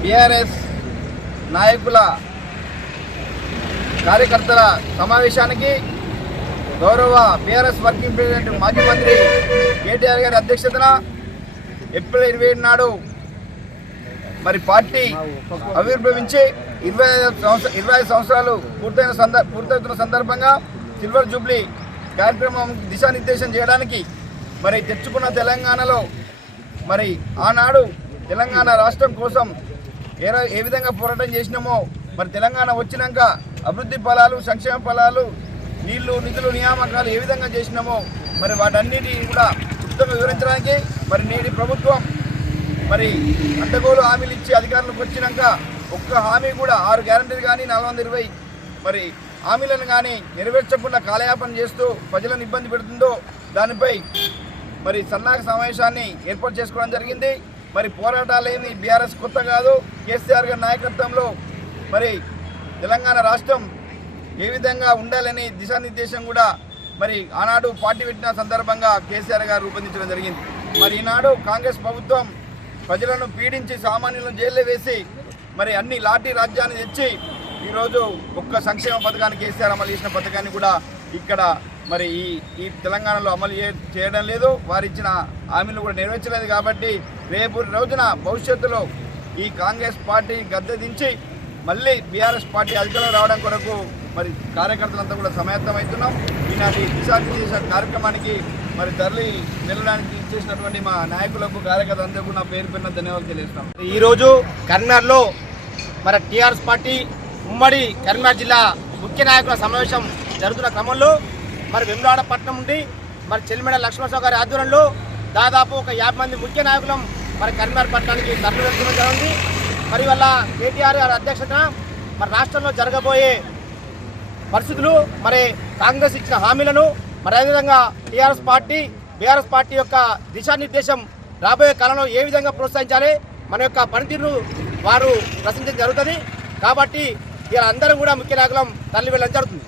BRS నాయకుల కార్యకర్తల సమావేశానికి గౌరవ బీఆర్ఎస్ వర్కింగ్ ప్రెసిడెంట్ మాజీ మంత్రి కేటీఆర్ గారి అధ్యక్షతన ఏప్రిల్ ఇరవై ఏడు నాడు మరి పార్టీ ఆవిర్భవించి ఇరవై ఐదు సంవత్సర ఇరవై ఐదు సంవత్సరాలు పూర్తయిన సందర్ పూర్తవుతున్న సందర్భంగా సిల్వర్ జూబ్లీ కార్యక్రమం దిశానిర్దేశం చేయడానికి మరి తెచ్చుకున్న తెలంగాణలో మరి ఆనాడు తెలంగాణ రాష్ట్రం కోసం ఏ ఏ విధంగా పోరాటం చేసినామో మరి తెలంగాణ వచ్చినాక అభివృద్ధి ఫలాలు సంక్షేమ ఫలాలు నీళ్ళు నిధులు నియామకాలు ఏ విధంగా చేసినామో మరి వాటన్నిటి కూడా క్లుప్తంగా వివరించడానికి మరి నేటి ప్రభుత్వం మరి అడ్డగోలు హామీలు ఇచ్చి అధికారులకు వచ్చినాక ఒక్క హామీ కూడా ఆరు గ్యారంటీలు కానీ నాలుగు ఇరవై మరి హామీలను కానీ నెరవేర్చకుండా కాలయాపన చేస్తూ ప్రజలను ఇబ్బంది పెడుతుందో దానిపై మరి సన్నాహక సమావేశాన్ని ఏర్పాటు చేసుకోవడం జరిగింది. మరి పోరాటాలేమి బీఆర్ఎస్ కొత్త కాదు. కేసీఆర్ గారి నాయకత్వంలో మరి తెలంగాణ రాష్ట్రం ఏ విధంగా ఉండాలని దిశానిర్దేశం కూడా మరి ఆనాడు పార్టీ పెట్టిన సందర్భంగా కేసీఆర్ గారు రూపొందించడం జరిగింది. మరి ఈనాడు కాంగ్రెస్ ప్రభుత్వం ప్రజలను పీడించి సామాన్యులను జైల్లో వేసి మరి అన్ని లాఠీ రాజ్యాన్ని తెచ్చి ఈరోజు ఒక్క సంక్షేమ పథకాన్ని కేసీఆర్ అమలు చేసిన పథకాన్ని కూడా ఇక్కడ మరి ఈ ఈ తెలంగాణలో అమలు చేయడం లేదు. వారు ఇచ్చిన హామీలు కూడా నెరవేర్చలేదు కాబట్టి రేపు రోజున భవిష్యత్తులో ఈ కాంగ్రెస్ పార్టీ గద్దె దించి మళ్ళీ బీఆర్ఎస్ పార్టీ అధికారంలో రావడం కొరకు మరి కార్యకర్తలంతా కూడా సమాయత్తమవుతున్నాం ఈనాటి చేసిన కార్యక్రమానికి మరి తరలి వెళ్ళడానికి ఇచ్చేసినటువంటి మా నాయకులకు కార్యకర్తలందరూ కూడా నా పేరు పైన ధన్యవాదాలు తెలియజేస్తాం ఈరోజు కర్నూలులో మరి టీఆర్ఎస్ పార్టీ ఉమ్మడి కరీంనగర్ జిల్లా ముఖ్య నాయకుల సమావేశం జరుగుతున్న క్రమంలో మరి వెమ్లాడ నుండి మరి చెల్లిమెడ లక్ష్మణరావు గారి ఆధ్వర్యంలో దాదాపు ఒక యాభై మంది ముఖ్య నాయకులం మరి కరీంనగర్ పట్టణానికి తరలి వెళ్తున్న జరిగింది. మరి వల్ల కేటీఆర్ గారి అధ్యక్షత మరి రాష్ట్రంలో జరగబోయే పరిస్థితులు మరి కాంగ్రెస్ ఇచ్చిన హామీలను మరి అదేవిధంగా టీఆర్ఎస్ పార్టీ బీఆర్ఎస్ పార్టీ యొక్క దిశానిర్దేశం రాబోయే కాలంలో ఏ విధంగా ప్రోత్సహించాలి మన యొక్క పనితీరును వారు ప్రశ్నించడం జరుగుతుంది. కాబట్టి ఇలా కూడా ముఖ్య నాయకులం తల్లి వెళ్ళడం జరుగుతుంది.